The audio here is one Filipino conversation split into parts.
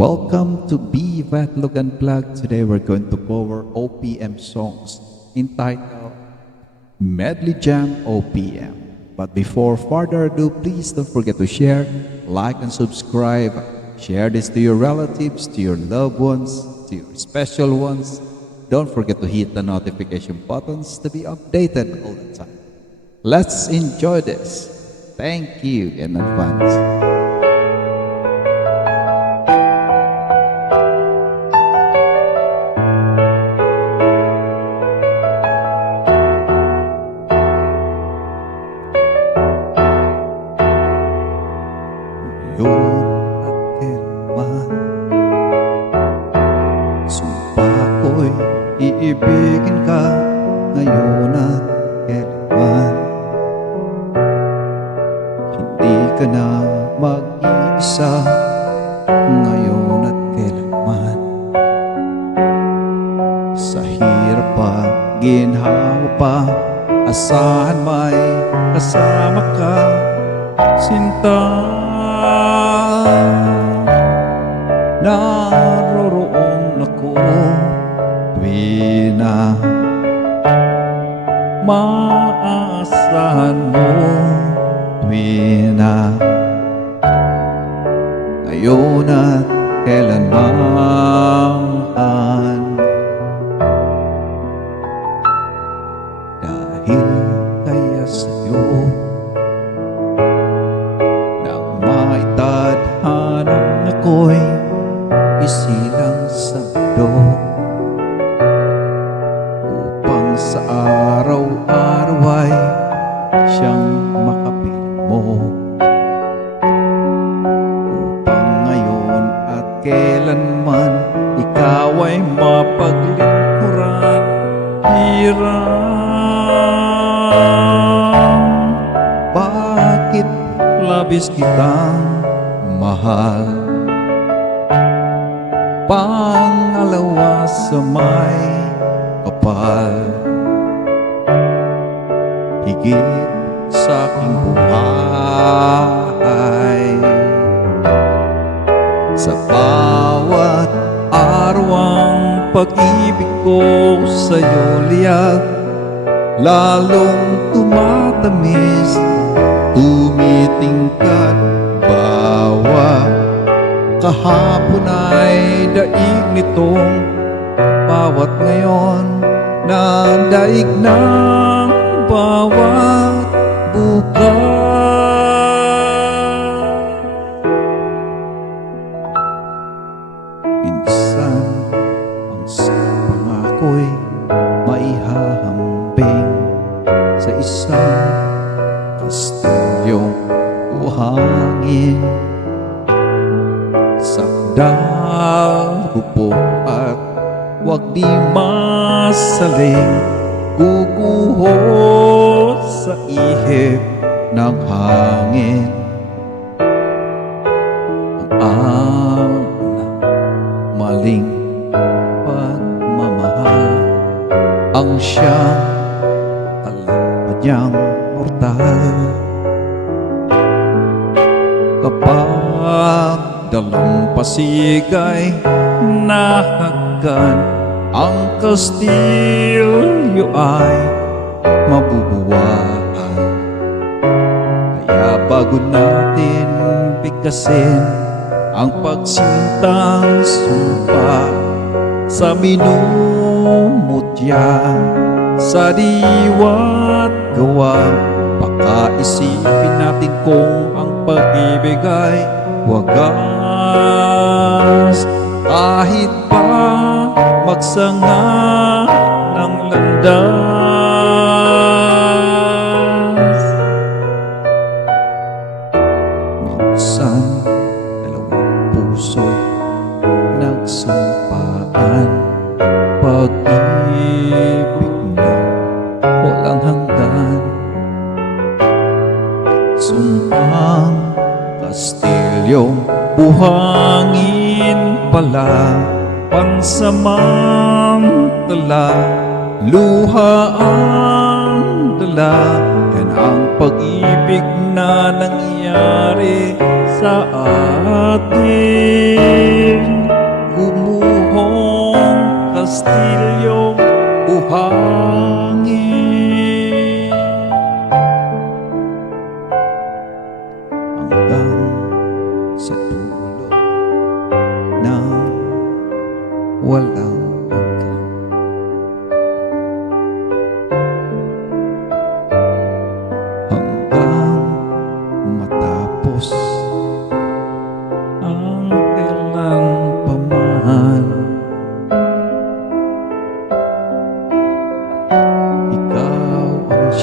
Welcome to Be Vatlog Unplugged. Today we're going to cover OPM songs entitled Medley Jam OPM. But before further ado, please don't forget to share, like, and subscribe. Share this to your relatives, to your loved ones, to your special ones. Don't forget to hit the notification buttons to be updated all the time. Let's enjoy this. Thank you in advance. Yun at kailanman, sumpa ko'y iibigin ka ngayon at kailanman. Hindi ka na mag-iisa ngayon at kailanman. Sa hirap pa, ginhawa pa, asahan may kasama ka, sinta. Naroroon ako tuwing na maaasahan mo, tuwing na ngayon at kailanman. Dahil kaya sa'yo tadhanang ako'y isilang sa mundo, upang sa araw-araw ay siyang makapiling mo, upang ngayon at kailanman ikaw ay mapaglingkuran. Hirang bakit labis kitang mahal, pangalawa sa may kapal, higit sa aking buhay. Sa bawat araw ang pag-ibig ko sa'yo liyag, lalong tumatamis, tumitingkat. Bawat kahapon ay daig nitong bawat ngayon na daig ng bawat bukas. Minsan ang pangako'y maihahambing sa isang kastilyong buhangin, sakdal, hupok at wag di masaling, guguhot sa ihip ng hangin. Ang maling pagmamahal ang siyang kalaban mortal. Kapag dalampasig ay nahagkan, ang kastilyo ay mabubuwahan. Kaya bago natin bigkasin ang pagsintang sumpa sa minumutya, sa diwa't gawa, pakaisipin natin kung ang pag-ibig ay wagas. Kahit pa magsanga ng landas, minsan dalawang puso'y nagsumpaan, pag-ibig na walang hanggan. Sumpang kastilyong buhangin pala, pansamantala, luha ang dala. Yan ang pag-ibig na nangyari sa atin.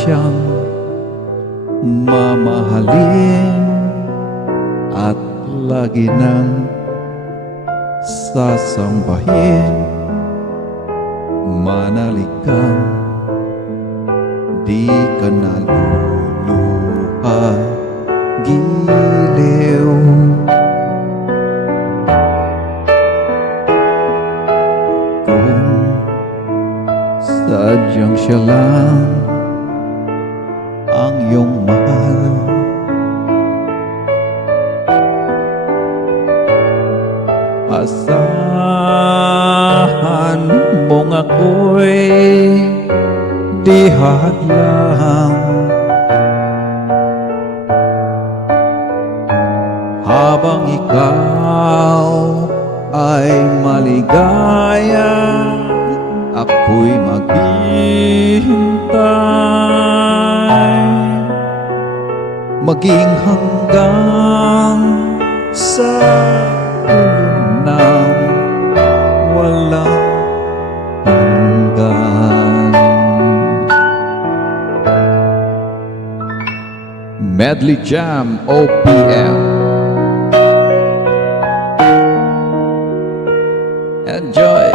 siyang mamahalin at lagi nang sasambahin. Manalig kang di ka naluluha, giliw. Kung sadyang siya lang ang iyong mahal, asahan mong ako'y di hadlang. Habang ikaw ay maligaya, ako'y maghihintay, maging hanggang sa dulo ng walang hanggan. Medley Jam OPM. Enjoy.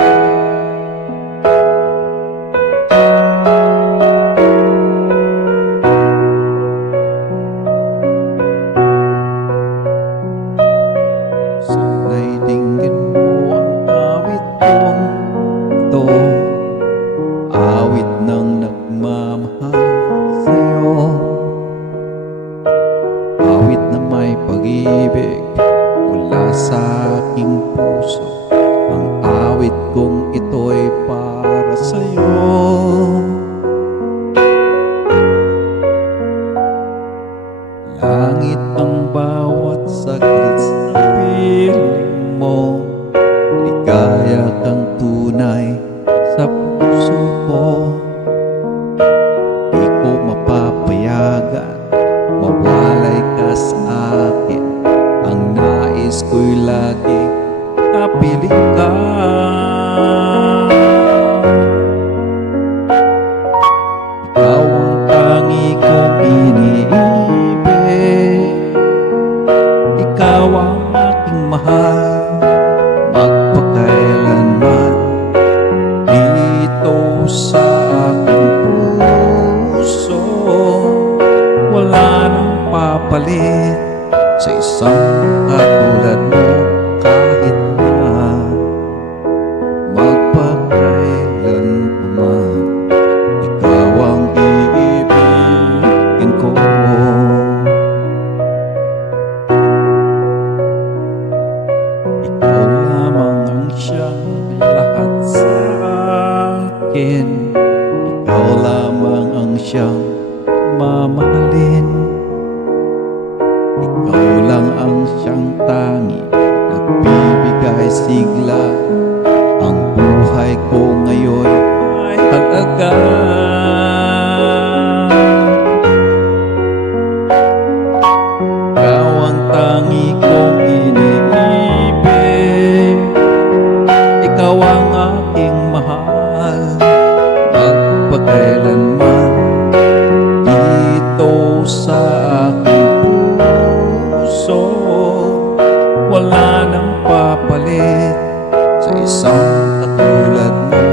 Sana'y dinggin mo ang awit kong ito, awit ng nagmamahal sa'yo, awit na may pag-ibig mula sa aking puso. Ang awit kong ito'y para sa'yo. Langit ang bawat saglit sa piling mo, ligaya kang tunay sa puso ko. Di ko mapapayagan mawalay ka sa akin, ang nais ko'y lagi kapiling ka. Ikaw ang tangi kong iniibig, ikaw ang aking mahal, magpakailanman dito sa aking puso. Wala nang papalit sa isang katulad mo, kahit na magpakailan pa man, ikaw ang iibigin ko. Ikaw lamang ang siyang lahat sa akin, ikaw lamang ang siyang mamahalin. Ikaw lang ang siyang tangi, nagbibigay sigla. Ang buhay ko ngayon ay halaga. Ikaw ang tangi kong iniibig, ikaw ang aking mahal, magpakailanman dito sa aking puso. Wala nang papalit sa isang katulad mo,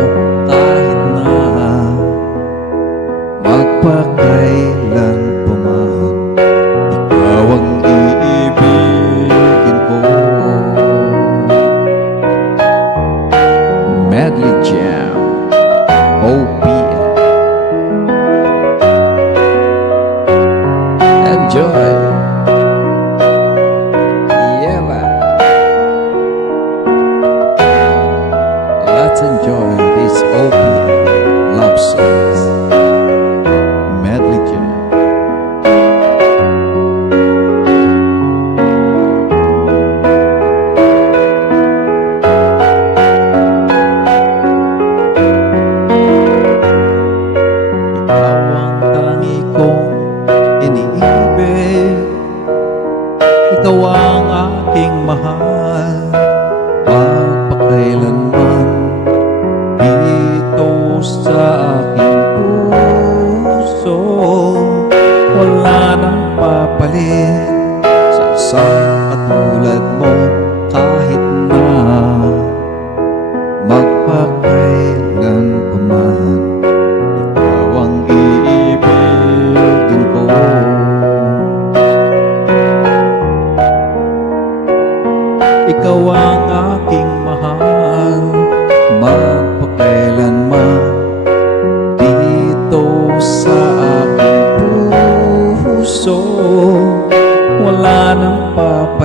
kahit na magpakailan pa man, ikaw ang iibigin ko. Medley Jam OPM. Enjoy. Yeah, man. Let's enjoy this OPM love songs. Medley Jam. Ikaw ang tangi kong iniibig,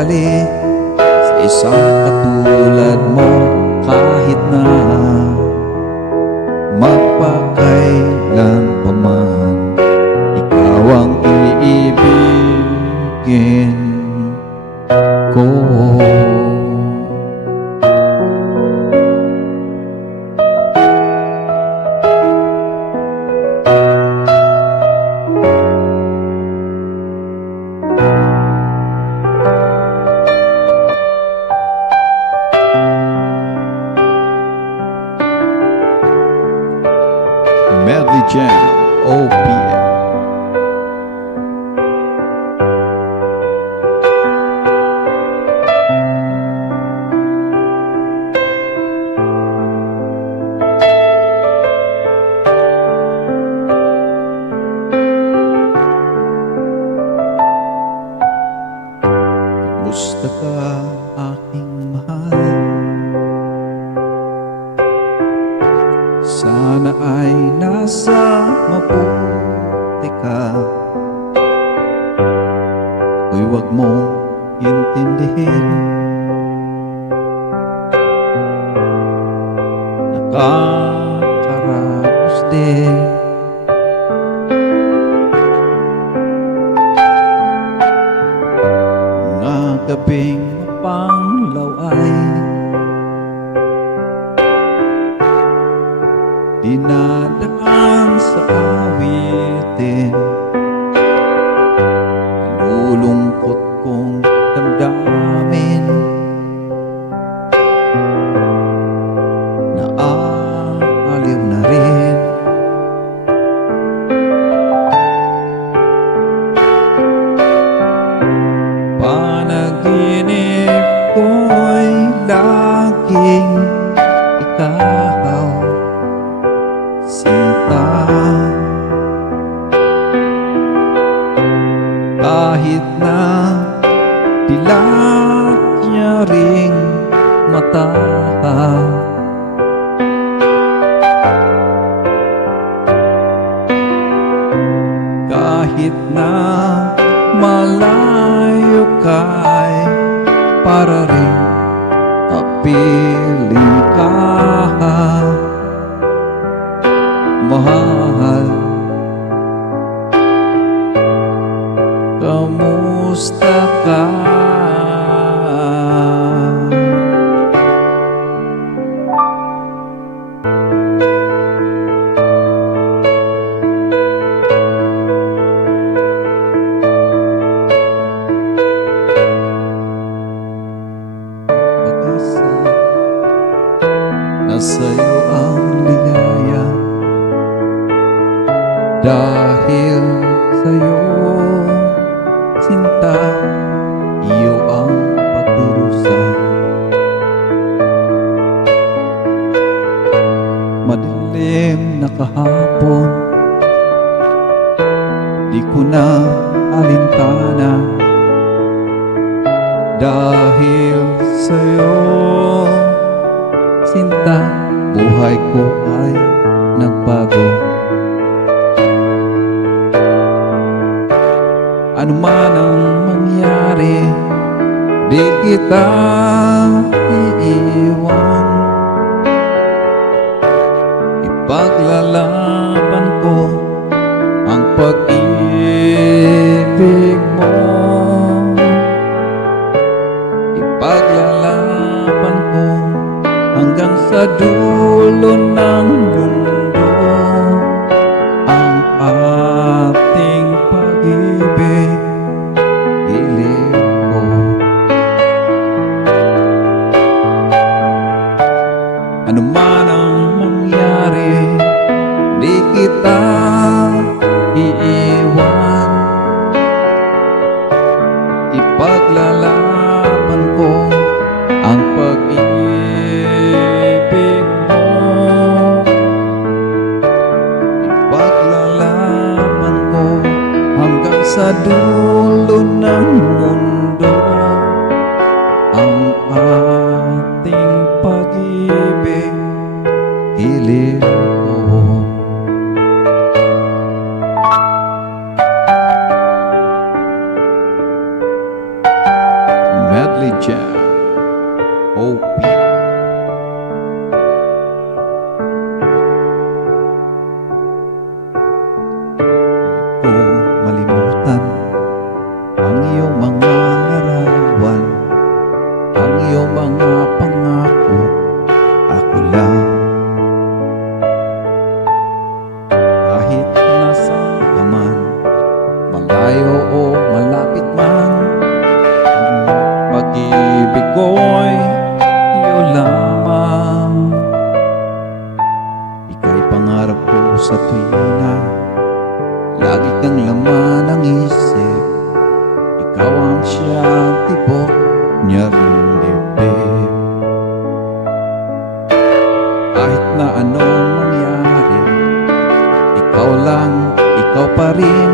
mabalik sa isang katulad mo kahit na magpakailan pa man. Ikaw ang iibigin ko. Medley Jam OPM. Kamusta ka, aking mahal? Sana ay nasa mabuti ka. Ako'y huwag mong intindihin. Nakakaraos din. Mga gabing mapanglaw ay dinadaan sa awitin. Nalulungkot kong damdamin. Naaaliw na rin. Panaginip ko'y laging ikaw, sinta. Kahit na dilat niya ring mata, kahit na malayo ka'y para rin kapiling ka, mahal. Kamusta ka? Pag-asa na sa'yo ang ligaya, dahil sa'yo, sinta, iyo ang pagdurusa. Madilim na kahapon, di ko na alintana, dahil sa'yo, sinta, buhay ko ay nagbago. Ano man ang mangyari, di kita iiwan. Ipaglalaban ko ang pag-ibig mo. Ipaglalaban ko hanggang sa dulo ng mundo ang ating pag-ibig. Giliw ko. Ano man ang mangyari, di kita iiwan. Ipaglalaban ko ang pag-ibig mo. Ipaglalaban ko hanggang sa dulo ng mundo ang ating pag-ibig. Giliw ko. Medley Jam OP. Di ko malimutan ang iyong mga larawan, ang iyong mga pangako, ako lang. Kahit nasaan ka man, malayo o malapit man, ang pag-ibig ko'y iyo lamang. Ika'y pangarap ko sa tuwina, lagi kang laman ng isip. Ikaw ang siyang tibok niyang dibdib. Kahit na anong mangyari, ikaw lang, ikaw pa rin.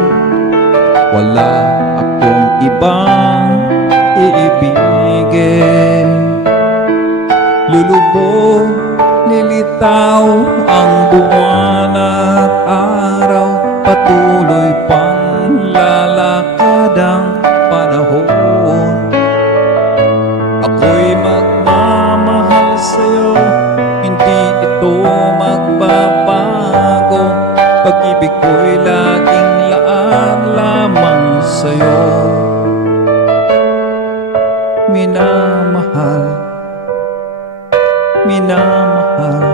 Wala akong ibang iibigin. Lulubog, lilitaw ang buwan at araw, patuloy pang lalakad ang panahon. Ako'y magmamahal sa'yo, hindi ito magbabago. Pag-ibig ko'y laging laan lamang sa'yo. Minamahal, minamahal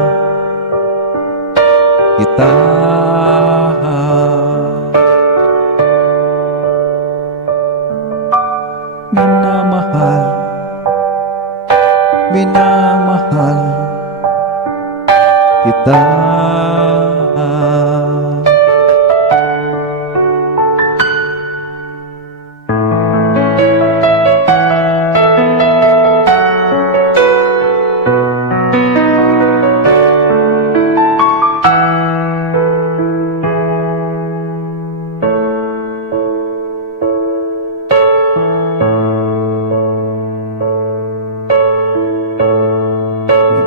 kita. Minamahal, minamahal kita.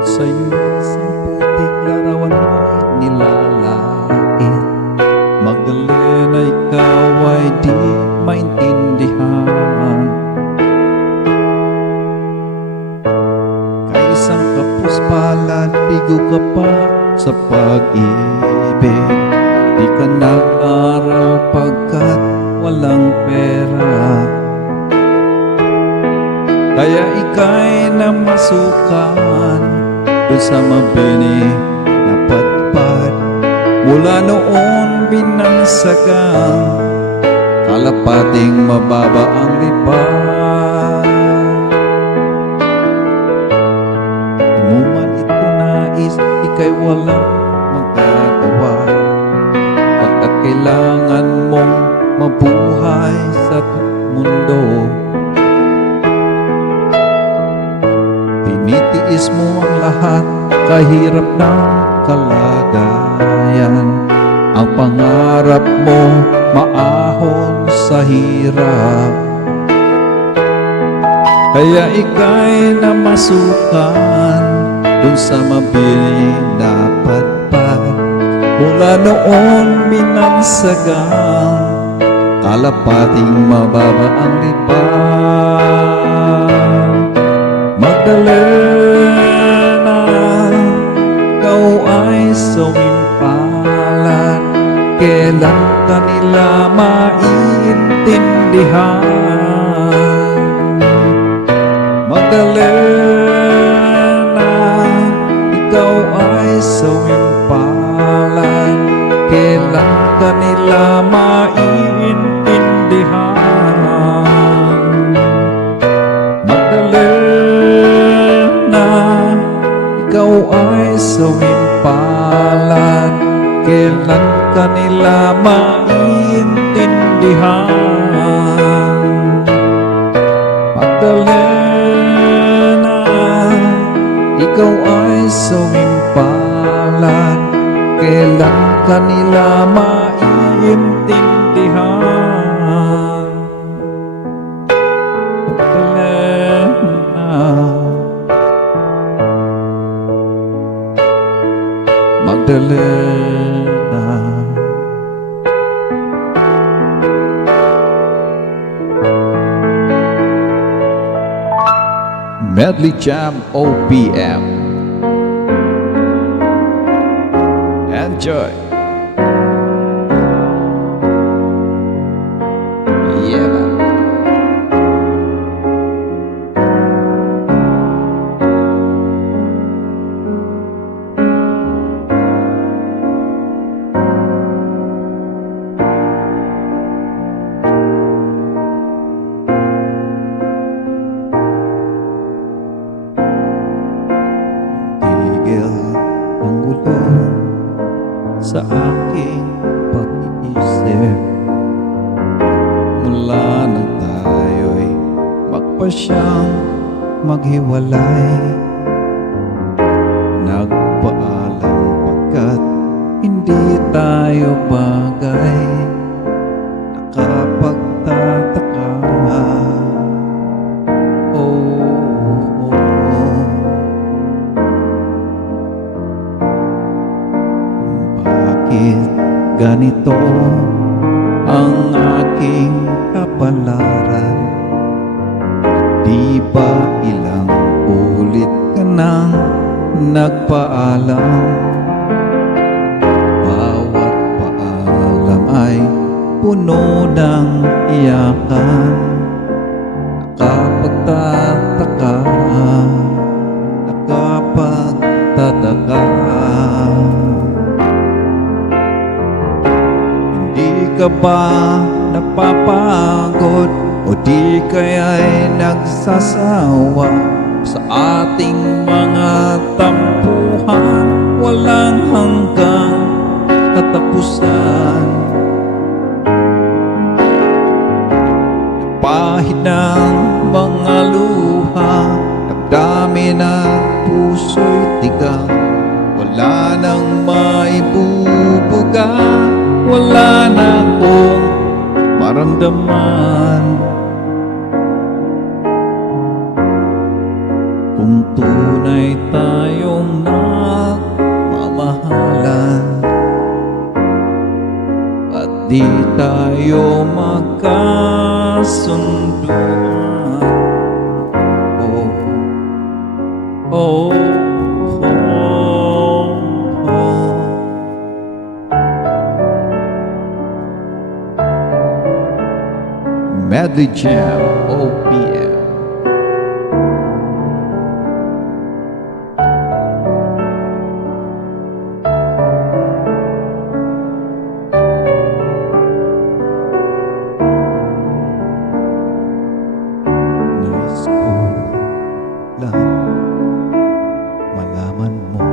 Sa'yo isang putik larawan mo'y nilalait. Magdalena, ikaw ay di maintindihan. Kaisang kapos palad, bigo ka pa sa pag-ibig. Di ka nag-aral pagkat walang pera, kaya ika'y namasukan doon sa mabini na padpad. Mula noon binansagang kalapating mababa ang lipad. Umuman ito nais, ika'y walang magagawa, pagkat kailangan mong mabuhay sa mundo. Tinitiis mo ang lahat, kahirap ng kalagayan. Ang pangarap mo maahon sa hirap, kaya ika'y namasukan dun sa mabiling na padpad. Mula noon binansagang kalapating mababa ang lipad. Magdalena, ikaw ay sumimpalan, kailan ka nila maiintindihan? Magdalena, ikaw ay sumimpalan, kailan ka nila maiintindihan? Ikaw ay sumimpalan, kailan ka nila maiintindihan? Magdalena, ikaw ay sumimpalan, kailan ka nila maiintindihan? Magdalena, Magdalena. Medley Jam OPM. Enjoy! Yeah! Tigil ang gulo sa aking pag-iisip mula nang tayo'y magpasyang maghiwalay. Nagpaalam pagkat hindi tayo bagay. Nakapagtataka. Bakit ganito ang aking kapalaran? Di ba ilang ulit ka nang nagpaalam? Bawat paalam ay puno ng iyakan. Nakapagtataka, nakapagtataka. Ka ba napapagod o di kaya'y nagsasawa sa ating mga tampuhan? Walang hanggang katapusan. Napahid ng mga luha, damdamin at puso'y tigang. Wala nang maibubuga, wala na akong maramdaman. Kung tunay tayong nagmamahalan at di tayo magkasunduan, oh, oh, Medley Jam OPM. Nais ko lang malaman mo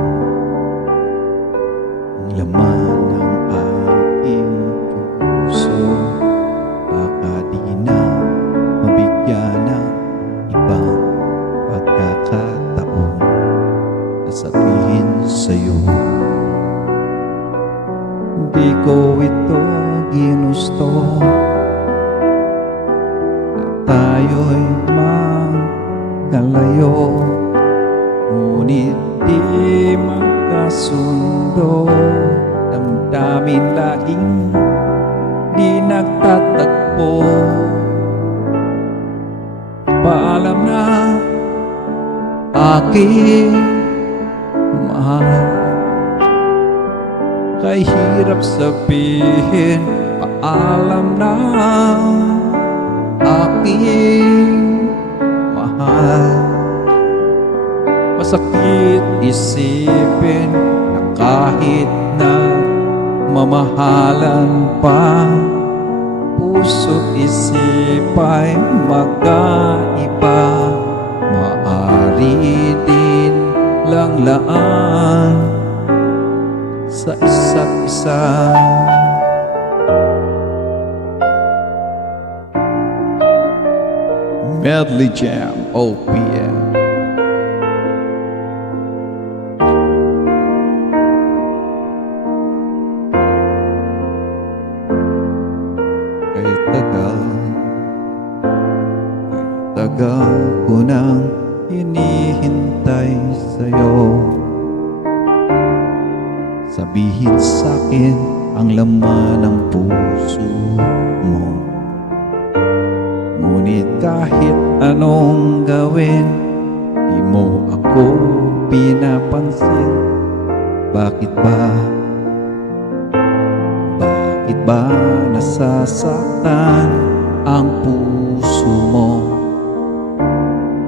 ang laman ng aking puso. Baka di na mabigyan ng ibang pagkakataon na sabihin sa'yo, di ko ito ginusto na tayo'y magkalayo, ngunit di magkasundo. Damdamin laging di nagtatagpo. Paalam na aking mahal, kay hirap sabihin paalam na aking mahal. Masakit isipin na kahit na mamahalan pa, puso't isip ay magkaiba. Maari din lang laan sa isa't isa. Medley Jam OPM. Tagal ko nang hinihintay sa'yo. Sabihin sa'kin ang laman ng puso mo. Ngunit kahit anong gawin, mo ako pinapansin. Bakit ba? Bakit ba nasasaktan ang puso mo?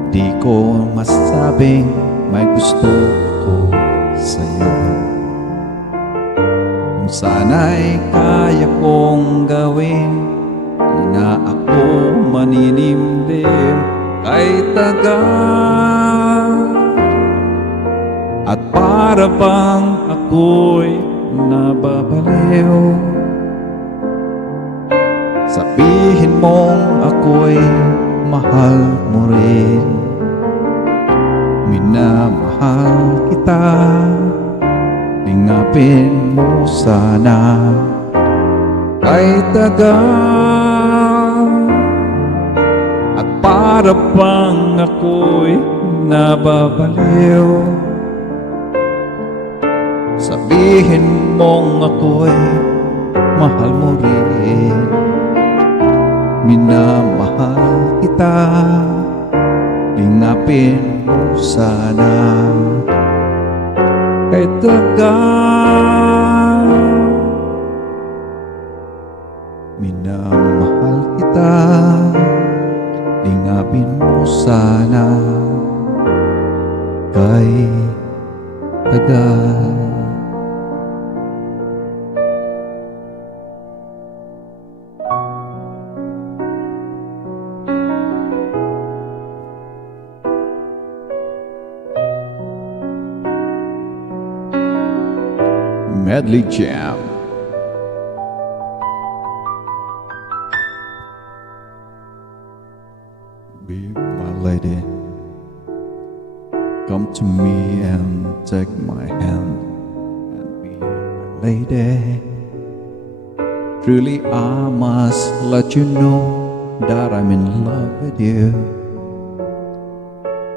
Di ko masabing may gusto ako sa'yo. Kung sana'y kaya kong gawin, di na ako maninimdim kay tagal. At para bang ako'y nababaliw, sabihin mong ako'y mahal mo rin. Minamahal kita, lingapin mo sana kay tagal. At para bang ako'y nababaliw, sabihin mong ako'y mahal mo rin. Minamahal kita, lingapin mo sana kay tagal. Minamahal kita, lingapin mo sana kay tagal. Medley Jam. Be my lady, come to me and take my hand and be my lady. Truly I must let you know that I'm in love with you.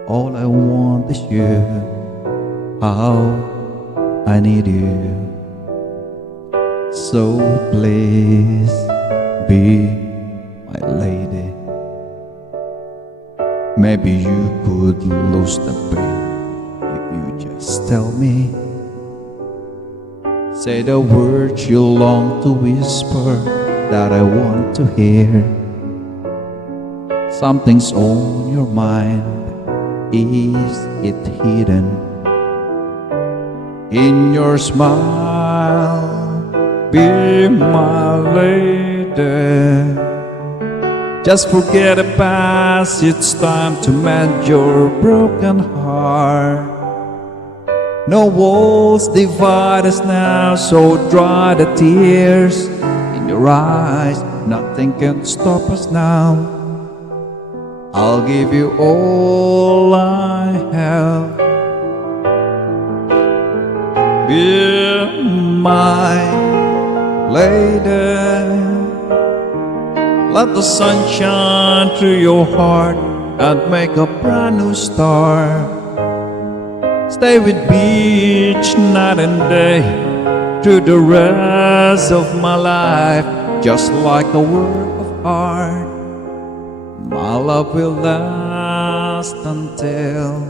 All I want is you, how I need you. So please be my lady. Maybe you could lose the pain if you just tell me. Say the words you long to whisper that I want to hear. Something's on your mind, is it hidden in your smile? Be my lady. Just forget the past, it's time to mend your broken heart. No walls divide us now, so dry the tears in your eyes. Nothing can stop us now. I'll give you all I have. Be my lady. Let the sun shine through your heart and make a brand new start. Stay with me each night and day through the rest of my life, just like a work of art. My love will last until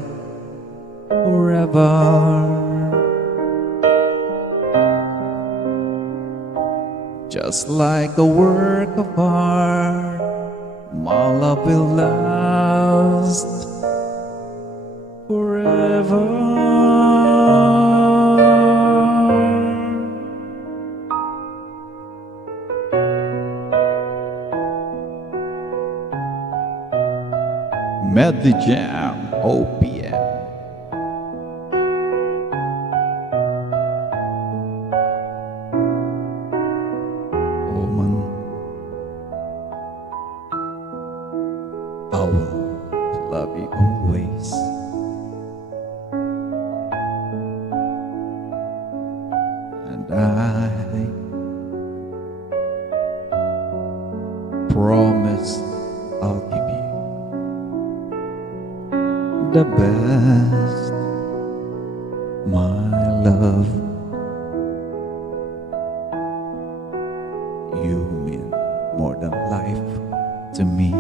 forever. Just like a work of art, my love will last forever. Medley Jam, OPM. I will love you always. And I promise I'll give you the best, my love. You mean more than life to me.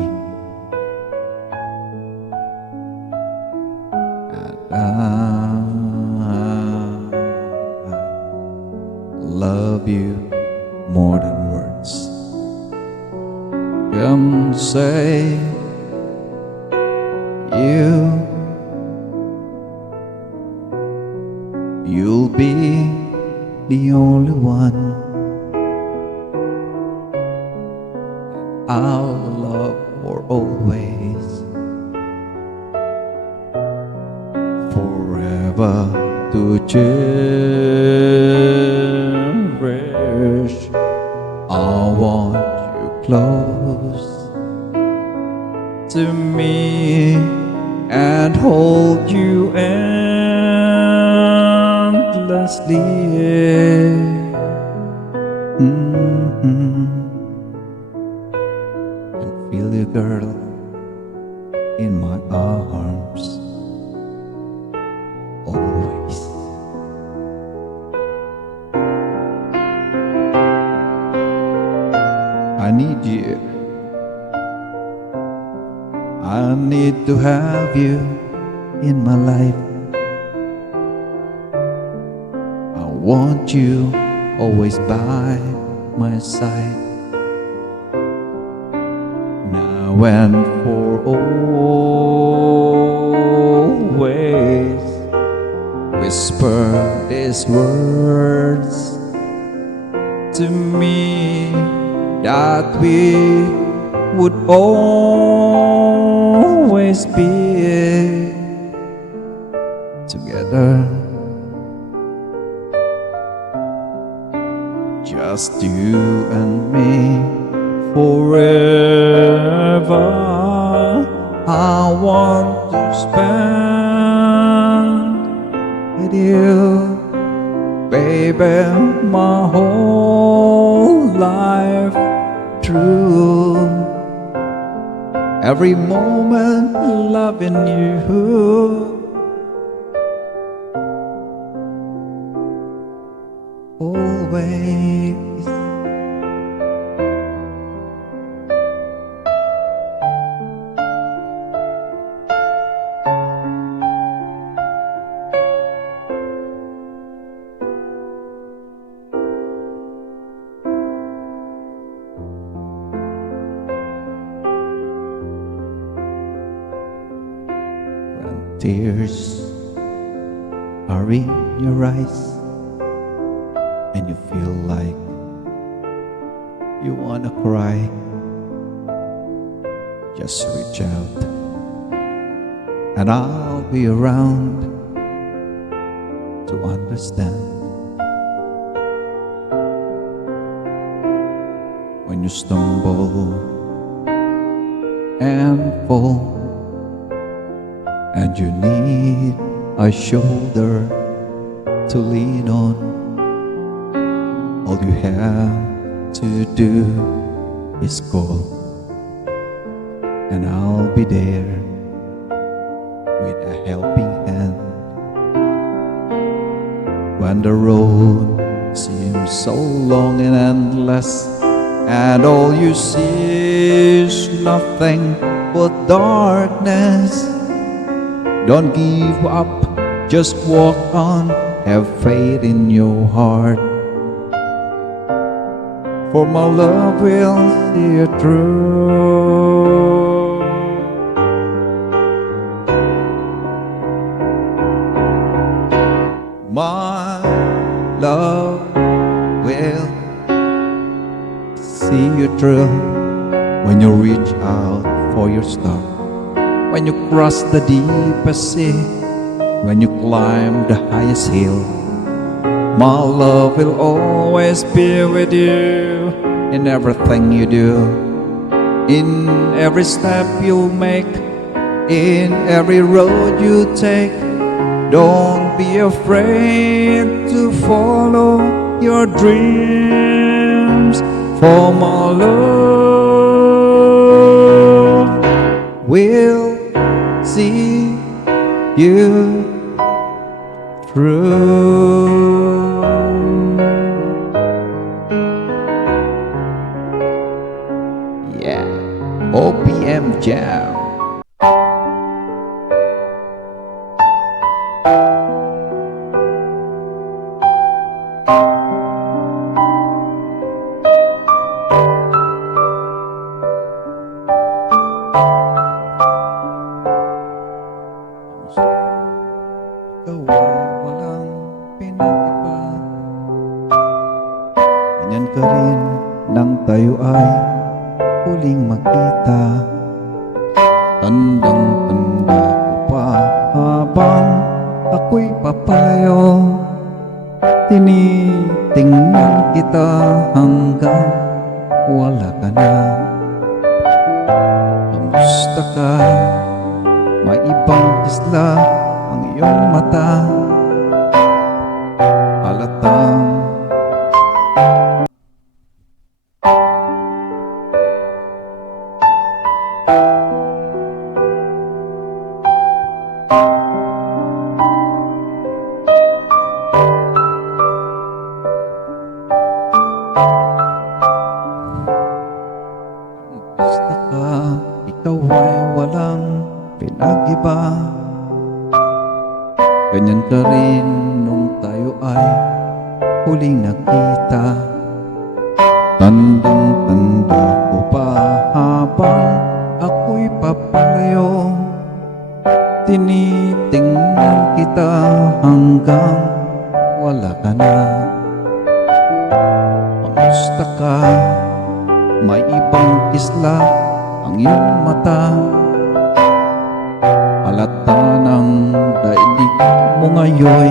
can say you'll be the only one I'll love for always, forever to cherish. I want you close to me and hold you endlessly. And feel you, girl, in my arms always. I need you. I need to have you in my life. I want you always by my side, now and for always. Whisper these words to me, that we would always be together, just you and me forever. I want to spend with you, baby, my whole life through. Every moment loving you, always. Tears are in your eyes and you feel like you wanna cry, just reach out and I'll be around to understand. When you stumble and fall and you need a shoulder to lean on, all you have to do is call, and I'll be there with a helping hand. When the road seems so long and endless, and all you see is nothing but darkness, don't give up, just walk on, have faith in your heart, for my love will see you through. My love will see you through when you reach out for your star, when you cross the deepest sea, when you climb the highest hill. My love will always be with you in everything you do, in every step you make, in every road you take. Don't be afraid to follow your dreams, for my love will see you through. Yeah, OPM Jam. Ikaw ay walang pinag-iba. Ganyan ka rin nang tayo ay huling magkita. Tandang-tanda ko pa habang ako'y papayo. Tinitingnan kita hanggang wala ka na. Kamusta ka? May ibang isla ang iyong mata. Halatang kamusta ka? Ikaw ay walang pinag-iba. Ganyan ka rin nung tayo ay huling nakita. Tandang-tanda ko pa habang ako'y papalayo. Tinitingnan kita hanggang wala ka na. Kamusta ka? May ibang isla ang iyong mata. Halata ng daigdig mo ngayon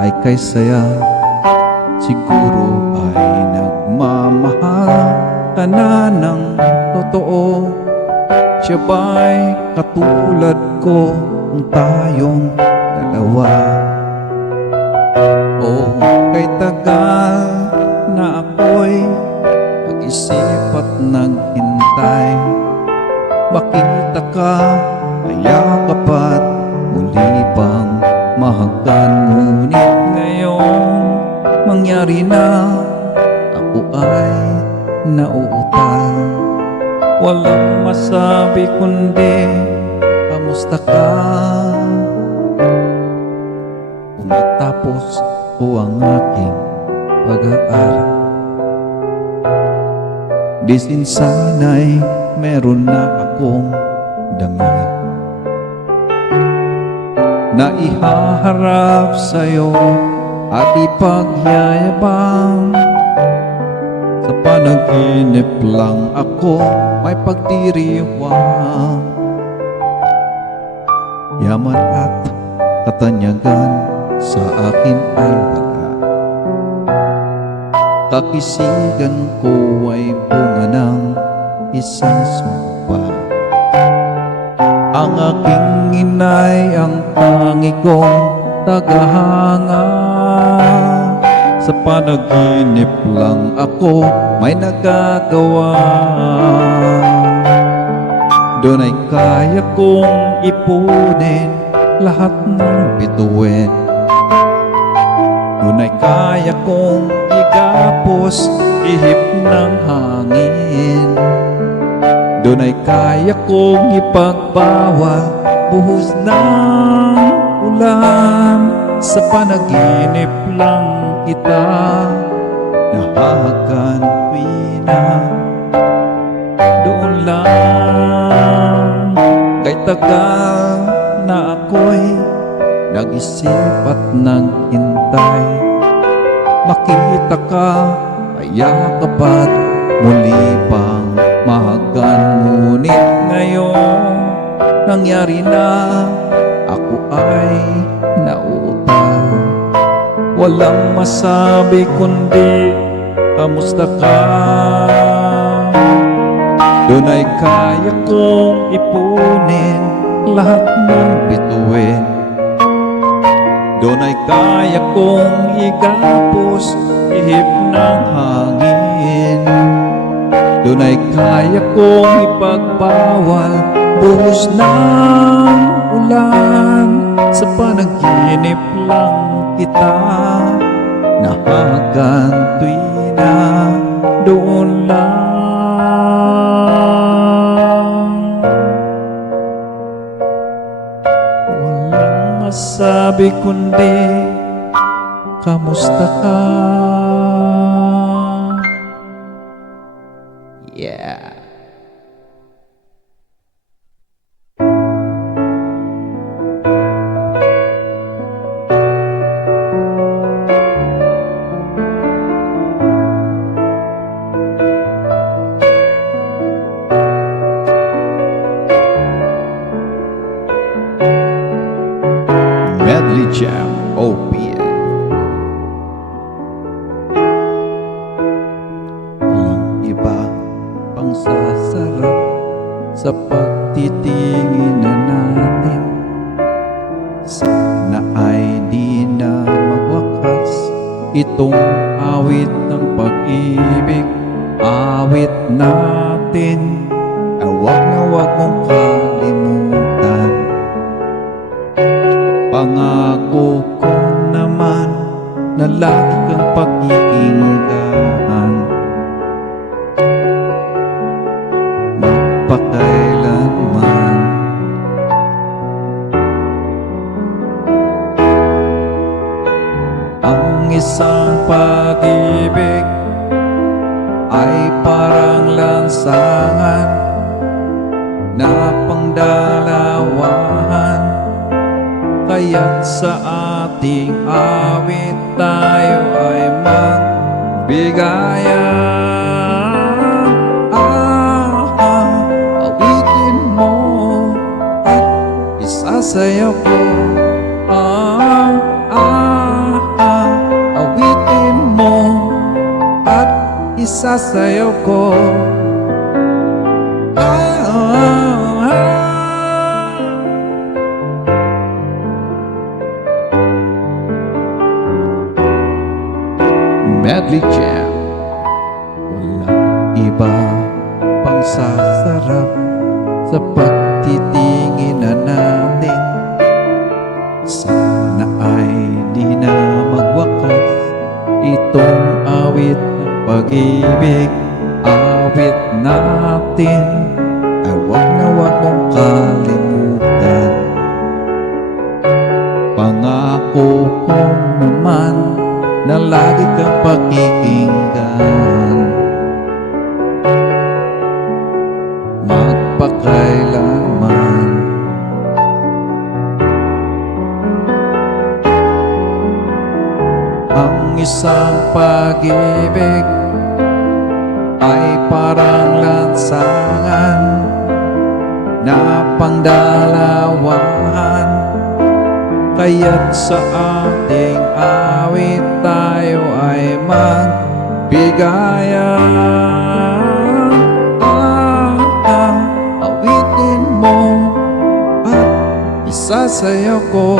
ay kay saya. Siguro ay nagmamahal ka na ng totoo. Siya ba'y katulad ko kung tayong dalawa? O kay tagal na ako'y nag-isip at naghintay. Makita ka, ayakap at muli pang mahagan. Ngunit ngayon mangyari na, ako ay nauutal. Walang masabi kundi kamusta ka? Kung natapos ko ang aking pag-aaral, di sana'y meron na akong damit na ihaharap sa'yo at ipagyayabang. Sa panaginip lang ako may pagdiriwang. Yaman at katanyagan sa akin ay wala. Kakisigan ko ay bunga ng isang sumpa. Ang aking inay ang tangi kong tagahanga. Sa panaginip lang ako may nagagawa. Doon ay kaya kong ipunin lahat ng bituin. Doon ay kaya kong igapos ihip ng hangin. Doon ay kaya kong ipagbawal buhos ng ulan. Sa panaginip lang kita nahahagan tuwina. Doon lang kay tagal na ako'y nag-isip at naghintay. Makita ka, ayakap at muli pang mahagan. Ngunit ngayon nangyari na, ako ay nauutal. Walang masabi kundi kamusta ka? Doon ay kaya kong ipunin lahat ng bituin. Doon ay kaya kong igapos ihip ng hangin. Doon ay kaya kong ipagbawal buhos ng ulan. Sa panaginip lang kita nahahagan tuwina. Doon lang walang masabi kundi kamusta ka? Yeah. masasarap sa pagtitingin na natin. Sana ay di na magwakas itong awit ng pag-ibig. Awit natin ay wag mong kalimutan. Pangako ko naman na lagi kang pakikinggan, magpakailanman. Ang isang pag-ibig ay parang lansangan na pangdalawahan, kaya't sa ating awit tayo ay magbigayan. Awitin mo at isasayaw ko. Awitin mo at isasayaw ko. Medley Jam. Walang iba pang sasarap sa pagtitingin na natin. Sana ay di na magwakas itong awit ng pag-ibig. Awit natin ay wag mong kalimutan. Pangako ko naman na lagi kang pakikinggan, magpakailanman. Ang isang pag-ibig ay parang lansangan na pangdalawahan, kaya't sa ating awit tayo ay magbigayan. Awitin mo at isasayaw ko.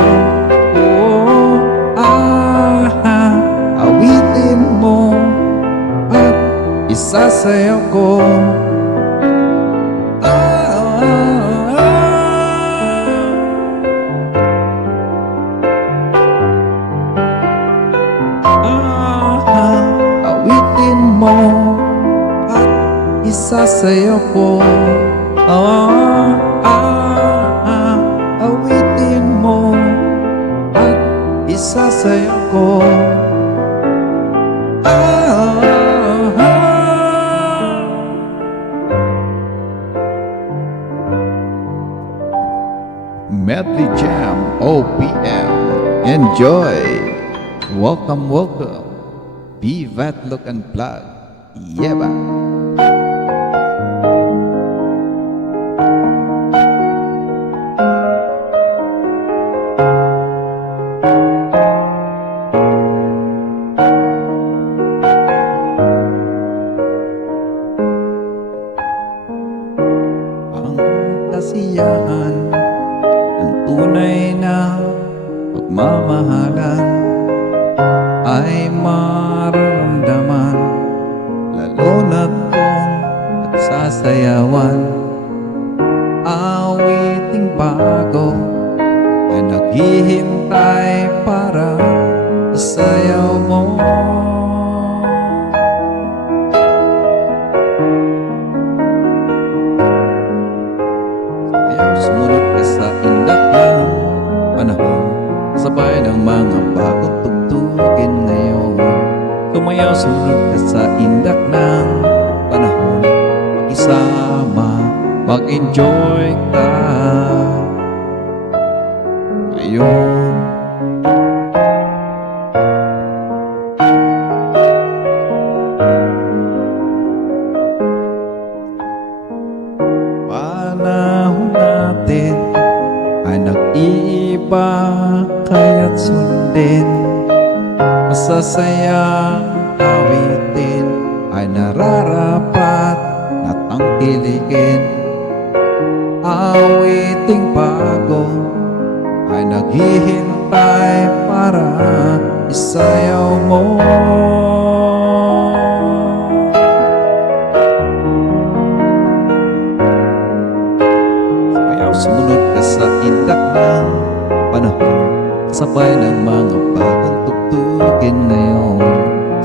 Awitin mo at isasayaw ko. Awitin mo at isasayaw ko. Awitin mo at isasayaw ko. Medley Jam OPM. Enjoy. Welcome. Be that look and plug. Yeah, ba? Ang kasiyahan ng tunay na pagmamahalan ay mararamdaman, lalo na't kung nagsasayawan. Awiting bago ay naghihintay para isayaw mo. Ayaw sumunod ka sa indak ng panahon, sabay ng mga bagong tugtugin ngayon. Sumayaw, sumunod ka sa indak ng panahon, mag-isama, mag-enjoy ka ngayon. Panahon natin ay nag-iiba, kaya't sundin. Masasayang awitin ay nararapat at ang kiligin. Awiting bago ay naghihintay para isayaw mo. Sayaw sumunod ka sa indak ng panahon, sabay ng mga bagong tugtugin ngayon.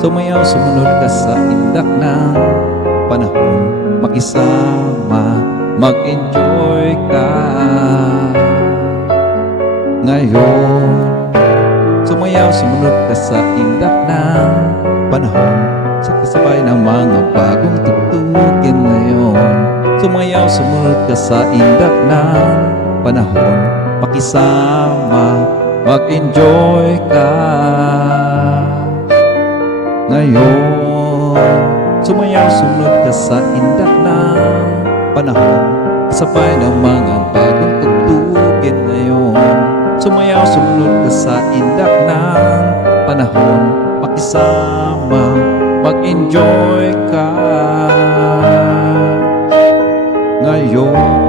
Sumayaw sumunod ka sa indak ng panahon, makisama, mag-enjoy ka ngayon. Sumayaw sumunod ka sa indak ng panahon, sa kasabay ng mga bagong tugtugin ngayon. Sumayaw sumunod ka sa indak ng panahon, makisama, mag-enjoy ka ngayon. Sumayaw sumunod ka sa indak ng panahon, kasabay ng mga bagong tugtugin ngayon. Sumayaw sumunod ka sa indak ng panahon, makisama, mag-enjoy ka ngayon.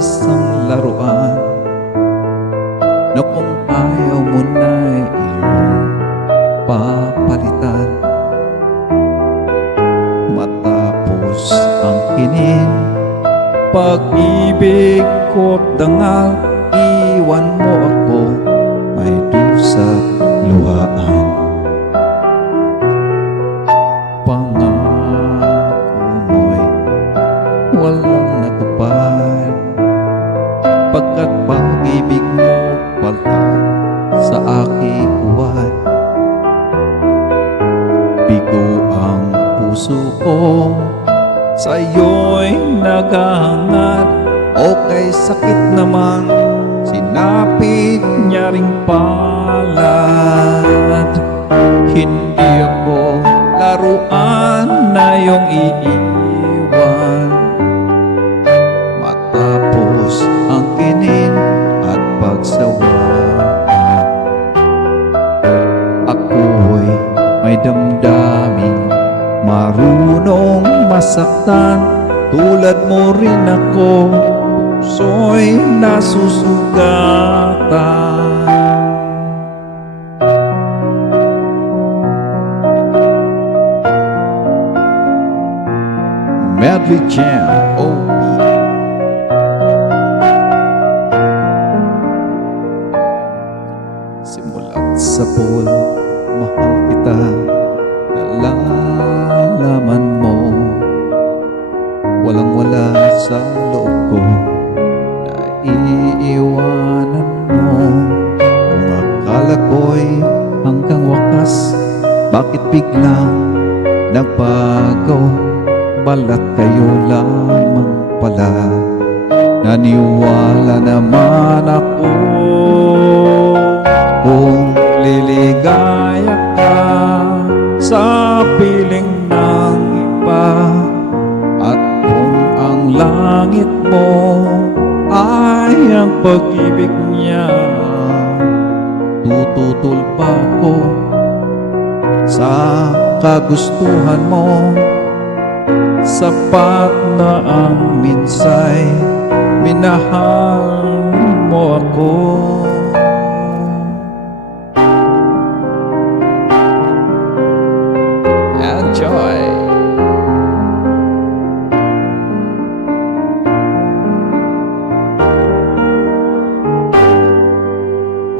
Isang laruan na kung ayaw mo na'y iyong papalitan. Matapos ang kinin, pag-ibig ko't dangal, iwan mo ako, may dusa't luhaan. Pangako mo'y walang natupad, pagkat pag-ibig mo pala sa aking uwad. Bigo ang puso ko, sa'yo'y naghahangad, o kay sakit naman, sinapit niya ring palad. Hindi ako laruan na iyong iiwan, matapos ang kinin at pagsawaan. Ako'y may damdaming marunong masaktan, tulad mo rin ako, puso'y nasusugatan. Medley Jam OP. Simula't sa pool, mahal kita, nalalaman mo, walang-wala sa loob ko, naiiwanan mo. Kung akala ko'y hanggang wakas, bakit biglang nagbago? Balat kayo lamang pala, naniwala naman ako. Kung liligaya ka sa piling ng iba, at kung ang langit mo ay ang pag-ibig niya, tututol pa ko sa kagustuhan mo. Sapat na ang minsay, minahal mo ako. Enjoy!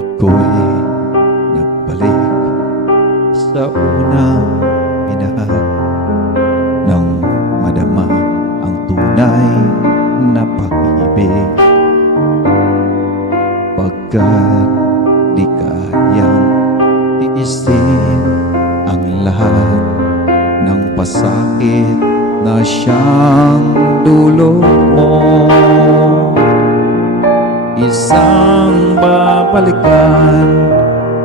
Ako'y nagbalik sa unang minahal, nang madama ang tunay na pag-ibig. Pagkat di kayang tiisin ang lahat ng pasakit na siyang dulot mo, isang babalikan,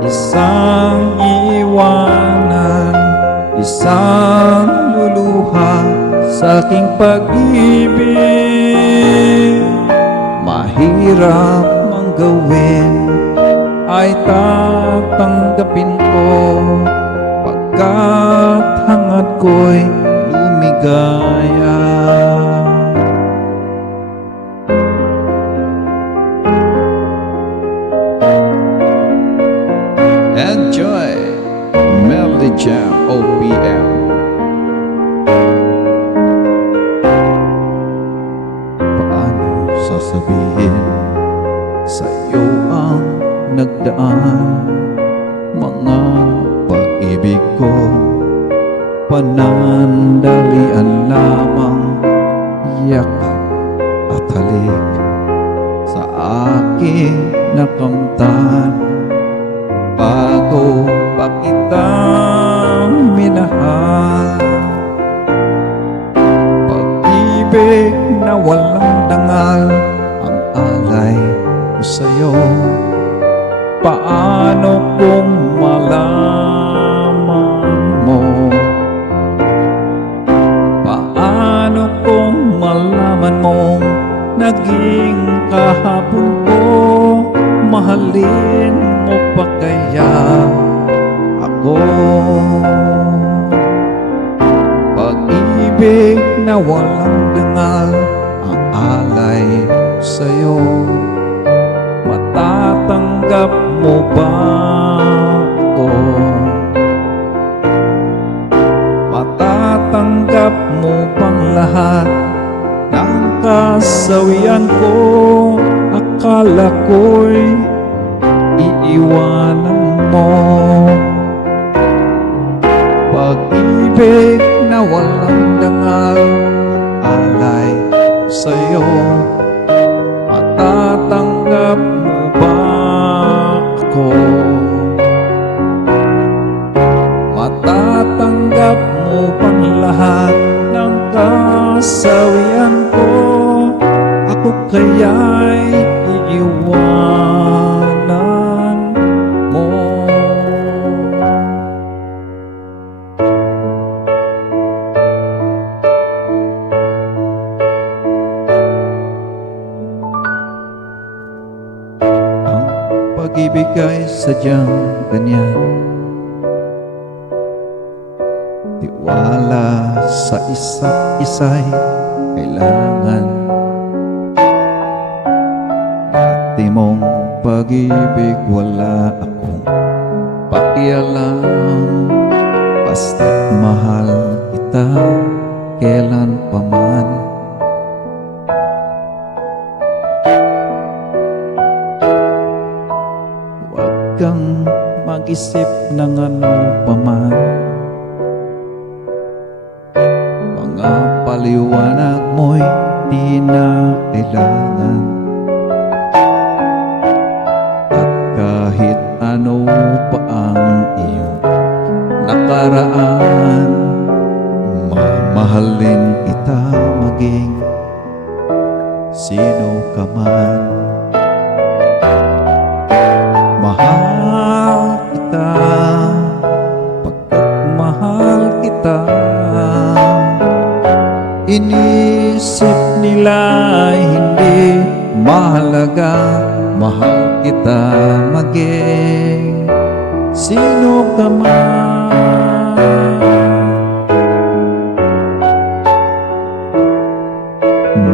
isang iwanan, isang luluha sa aking pag-ibig. Mahirap mang gawin ay tatanggapin ko, pagkat hangad ko'y lumigaya. Enjoy Melody Jam OPM. Paano sasabihin sa'yo ang nagdaan, mga pag-ibig ko panandalian lamang, yakap at halik sa aking nakamtan. Bago pa kitang minahal, pag-ibig na walang dangal, ang alay ko sa'yo. Paano kung malaman mo? Paano kung malaman mong naging kahapon ko? Mahalin mo pa kaya ako? Pag-ibig na walang dangal, ang alay sa'yo. Matatanggap mo ba ako? Matatanggap mo bang lahat ng kasawian ko? Akala ko'y iiwanan mo. Pag-ibig na walang dangal, ang alay sa'yo. Matatanggap mo ba ako? Matatanggap mo bang lahat ng kasawian ko? Ako kaya'y iiwanan mo. Ang pag-ibig ay sadyang ganyan, tiwala sa isa't isa'y kailangan. Dati mong pag-ibig wala akong pakialam, basta't mahal kita kailan pa man. Huwag kang mag-isip ng ano pa man, mga paliwanag mo'y di na kailangan. At kahit ano pa ang iyong nakaraan, mamahalin kita maging sino ka man. Mahal kita pagkat mahal kita. Inisip nila hindi mahalaga, mahal kita maging sino ka man.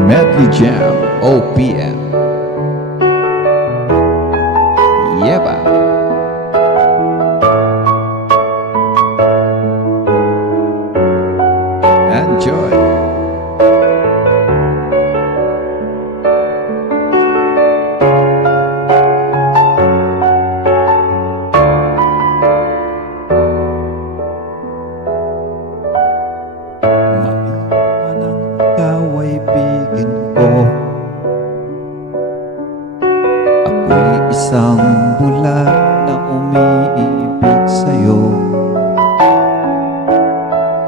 Melody Jam OPM. Yeba. Enjoy. Ako'y isang bulag na umiibig sa'yo,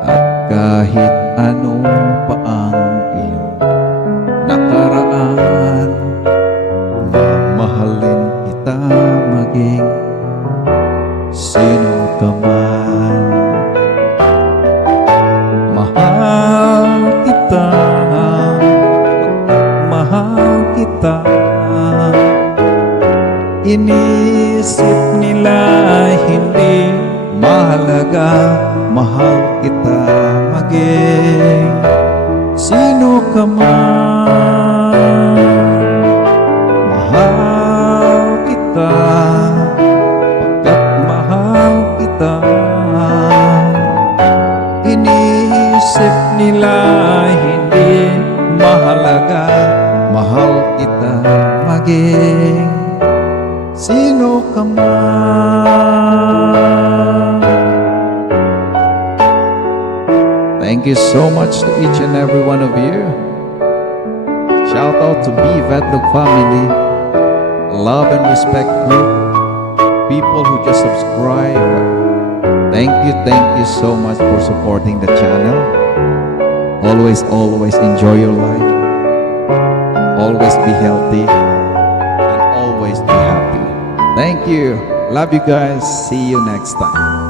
at kahit ano pa ang iyong nakaraan, mamahalin kita maging mahal kita maging sino ka man. Mahal kita, pagkat mahal kita. Iniisip nila hindi mahalaga, mahal kita maging sino ka man. Thank you so much to each and every one of you. Shout out to B Vetlog family, Love and Respect Group, people who just subscribe. Thank you so much for supporting the channel. Always enjoy your life. Always be healthy and always be happy. Thank you. Love you guys. See you next time.